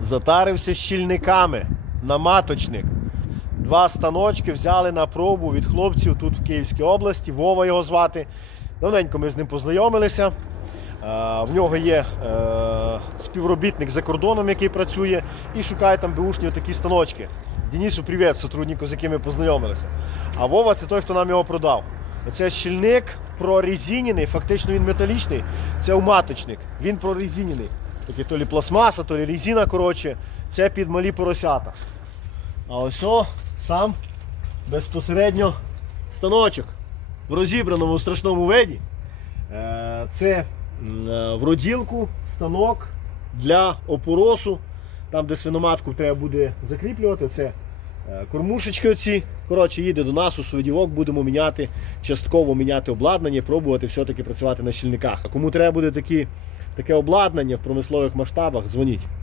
Затарився щільниками на маточник. Два станочки взяли на пробу від хлопців тут в Київській області. Вова його звати. Давненько ми з ним познайомилися. Е, В нього є е, співробітник за кордоном, який працює, і шукає там беушні такі станочки. Денису, привіт, сотруднику, з яким ми познайомилися. А Вова це той, хто нам його продав. Оце щільник прорезинений, фактично він металічний. Це уматочник. Він прорезинений. Такий то лі пластмаса, то лі резина, коротше. Це під малі поросята. А ось о, сам безпосередньо станочок в розібраному страшному виді. Е, Це е, в роділку станок для опоросу. Там, де свиноматку треба буде закріплювати, це е, кормушечки оці. Коротше, їде до нас у Свидівок, будемо міняти, частково міняти обладнання, пробувати все-таки працювати на щільниках. Кому треба буде такі, таке обладнання в промислових масштабах, дзвоніть.